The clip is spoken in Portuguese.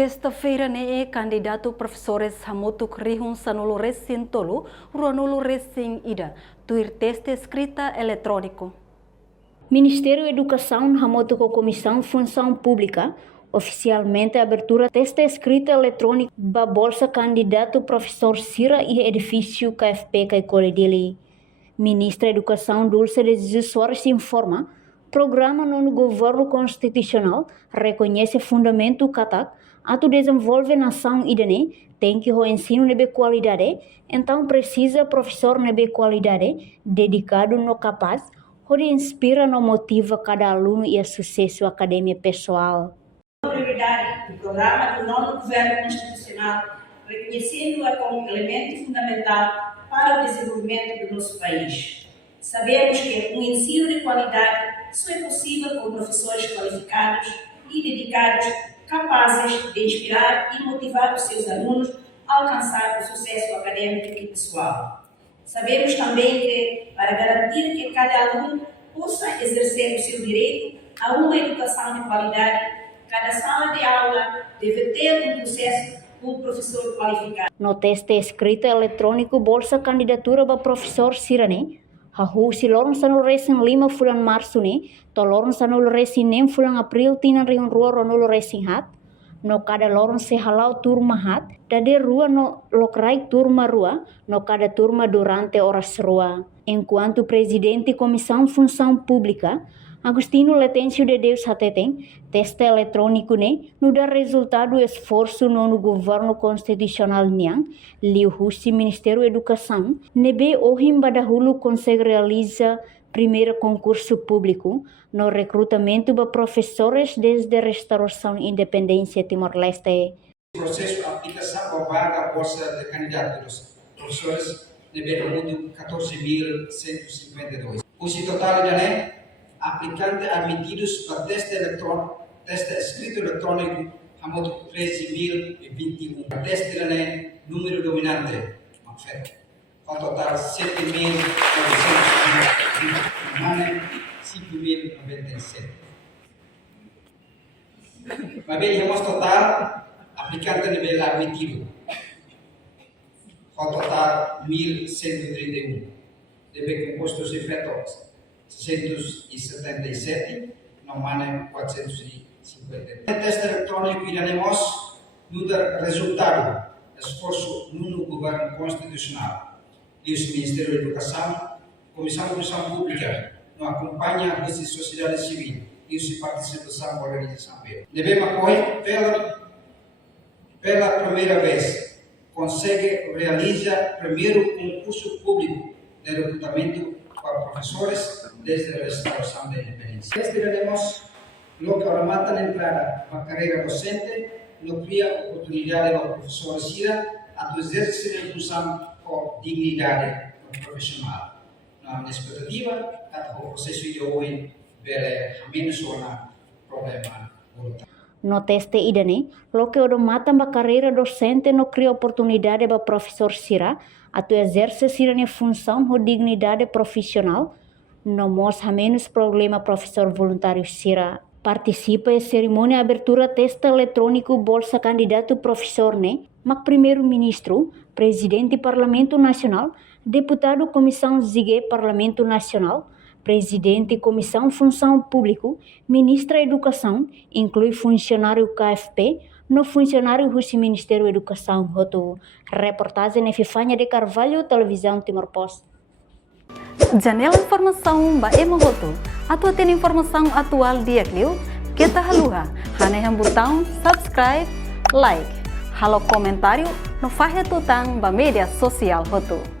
Sexta-feira, candidato professores Hamutuk Rihun Sanulu Resin Tolu, Ruanulu Resin Ida, tuir teste escrita eletrônico. Ministério da Educação Hamutuk Comissão Função Pública, oficialmente abertura teste escrita eletrônica da Bolsa Candidato Professor Sira e Edifício KFP Kaikole dele. Ministra da Educação Dulce de Jesus Soares informa, programa no governo constitucional reconhece fundamento katak atu desenvolve nação idane tem que o ensino nebe qualidade, então precisa professor nebe qualidade dedicado no capaz onde inspira no motiva cada aluno e a sucesso acadêmico pessoal. A prioridade do programa do nono governo constitucional, reconhecendo-a como elemento fundamental para o desenvolvimento do nosso país. Sabemos que um ensino de qualidade só é possível com professores qualificados e dedicados, capazes de inspirar e motivar os seus alunos a alcançar o sucesso acadêmico e pessoal. Sabemos também que, para garantir que cada aluno possa exercer o seu direito a uma educação de qualidade, cada sala de aula deve ter um processo com um professor qualificado. No teste escrito eletrônico Bolsa Candidatura para Professor Sirane, Hahu si lorong sanul racing 5 bulan Marso ni, to lorong sanul racing 6 bulan April tinan riun rua ronul racing hat, no kada lorong se halau turma hat, dade rua no lokrai turma rua, no kada turma durante horas rua. Enquanto presidente Comissão Função Pública, Agostinho Letencio de Deus Hateteng, teste eletrônico ne, no dá resultado esforço no governo constitucional niang, liu husi Ministério da Educação, nebe ohim badahulu consegue realizar primeiro concurso público no recrutamento de professores desde a restauração independência Timor-Leste. Processo de aplicação da vaga bolsa de candidatos professores nebe mundo 14.152. O total de aplicantes admitidos para teste escrito eletrônico Hamutuk 13.021. Teste de número dominante, ao total 7.997. Mas bem, temos total aplicante nível admitido, ao total 1.131. Deve composto os efeitos 677, não mana 450. O teste eletrônico iremos no dar resultado, esforço no governo constitucional, e o Ministério da Educação, Comissão de Função Pública, não acompanha a sociedade civil e a participação da organização. Devemos apoiar pela primeira vez, consegue realizar o primeiro concurso público de recrutamento para professores desde a restauração da independência. Estaremos no que remata a entrada para a carreira docente, no cria oportunidade para professores Sira a exercer a função com dignidade profissional. Na expectativa, o processo de hoje vai menos um problema voluntário. No teste idane, lo que odomata ba carreira docente no cria oportunidade para professor Sira a exercer a função com dignidade profissional, no mostra menos problema professor voluntário Sira. Participa em cerimônia abertura teste eletrônico Bolsa Candidato Professor mas primeiro-ministro, presidente do Parlamento Nacional, deputado Comissão Zige Parlamento Nacional, presidente Comissão Função Pública, ministra da Educação, inclui funcionário KFP, no funcionário do Ministério da Educação. Reportagem na Fifanya de Carvalho, Televisão Timor-Post. Janela informação ba Emohoto. Atua tem informação atual dia kliu. Kita haluha. Haneham botão subscribe, like. Halo comentário no fahe tutang ba media sosial hotu.